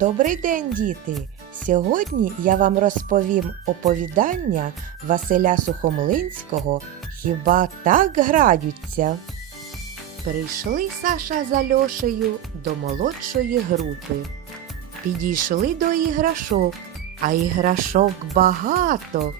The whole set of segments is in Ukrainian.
Добрий день, діти! Сьогодні я вам розповім оповідання Василя Сухомлинського Хіба так граються? Прийшли Саша з Альошею до молодшої групи. Підійшли до іграшок, а іграшок багато.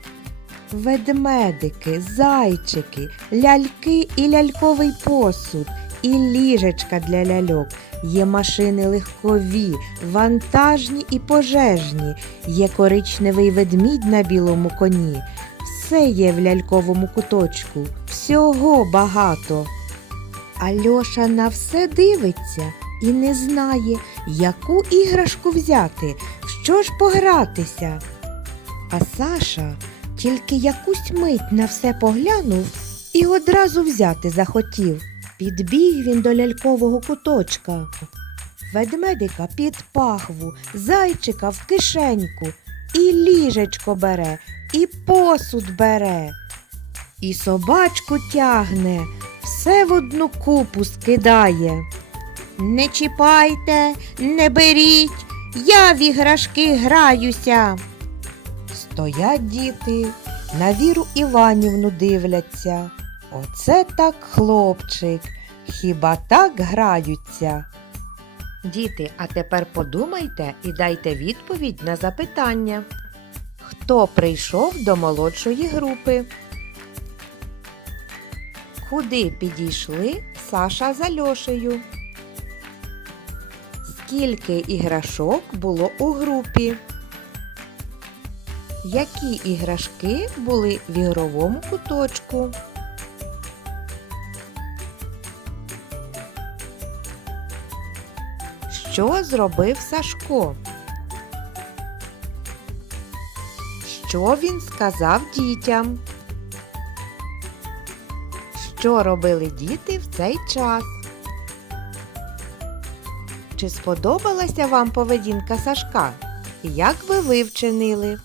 Ведмедики, зайчики, ляльки і ляльковий посуд, і ліжечка для ляльок. Є машини легкові, вантажні і пожежні, є коричневий ведмідь на білому коні. Все є в ляльковому куточку, всього багато. Альоша на все дивиться і не знає, яку іграшку взяти, в що ж погратися. А Саша тільки якусь мить на все поглянув і одразу взяти захотів. Підбіг він до лялькового куточка. Ведмедика під пахву, зайчика в кишеньку, і ліжечко бере, і посуд бере, і собачку тягне, все в одну купу скидає. Не чіпайте, не беріть, я в іграшки граюся. Стоять діти, на віру Іванівну дивляться. Оце так хлопчик, хіба так граються? Діти, а тепер подумайте і дайте відповідь на запитання. Хто прийшов до молодшої групи? Куди підійшли Саша з Альошею? Скільки іграшок було у групі? Які іграшки були в ігровому куточку? Що зробив Сашко? Що він сказав дітям? Що робили діти в цей час? Чи сподобалася вам поведінка Сашка? Як би ви вчинили?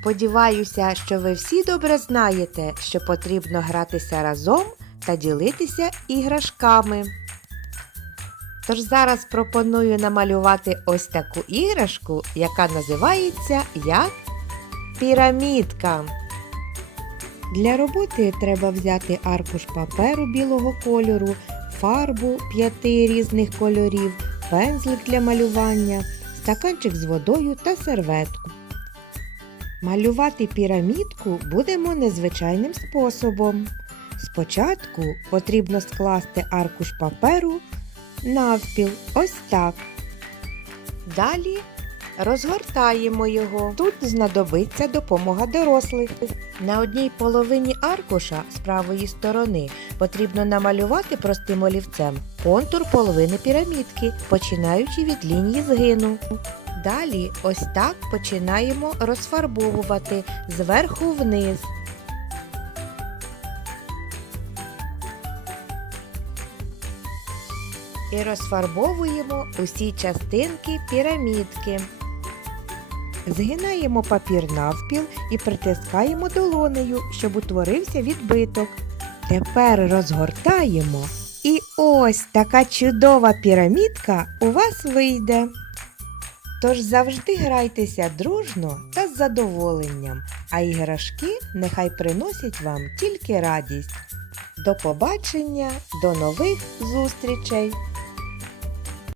Сподіваюся, що ви всі добре знаєте, що потрібно гратися разом та ділитися іграшками. Тож зараз пропоную намалювати ось таку іграшку, яка називається як пірамідка. Для роботи треба взяти аркуш паперу білого кольору, фарбу п'яти різних кольорів, пензлик для малювання, стаканчик з водою та серветку. Малювати пірамідку будемо незвичайним способом. Спочатку потрібно скласти аркуш паперу навпіл, ось так. Далі розгортаємо його. Тут знадобиться допомога дорослих. На одній половині аркуша з правої сторони потрібно намалювати простим олівцем контур половини пірамідки, починаючи від лінії згину. Далі ось так починаємо розфарбовувати зверху вниз. І розфарбовуємо усі частинки пірамідки. Згинаємо папір навпіл і притискаємо долонею, щоб утворився відбиток. Тепер розгортаємо. І ось така чудова пірамідка у вас вийде. Тож завжди грайтеся дружно та з задоволенням, а іграшки нехай приносять вам тільки радість. До побачення, до нових зустрічей!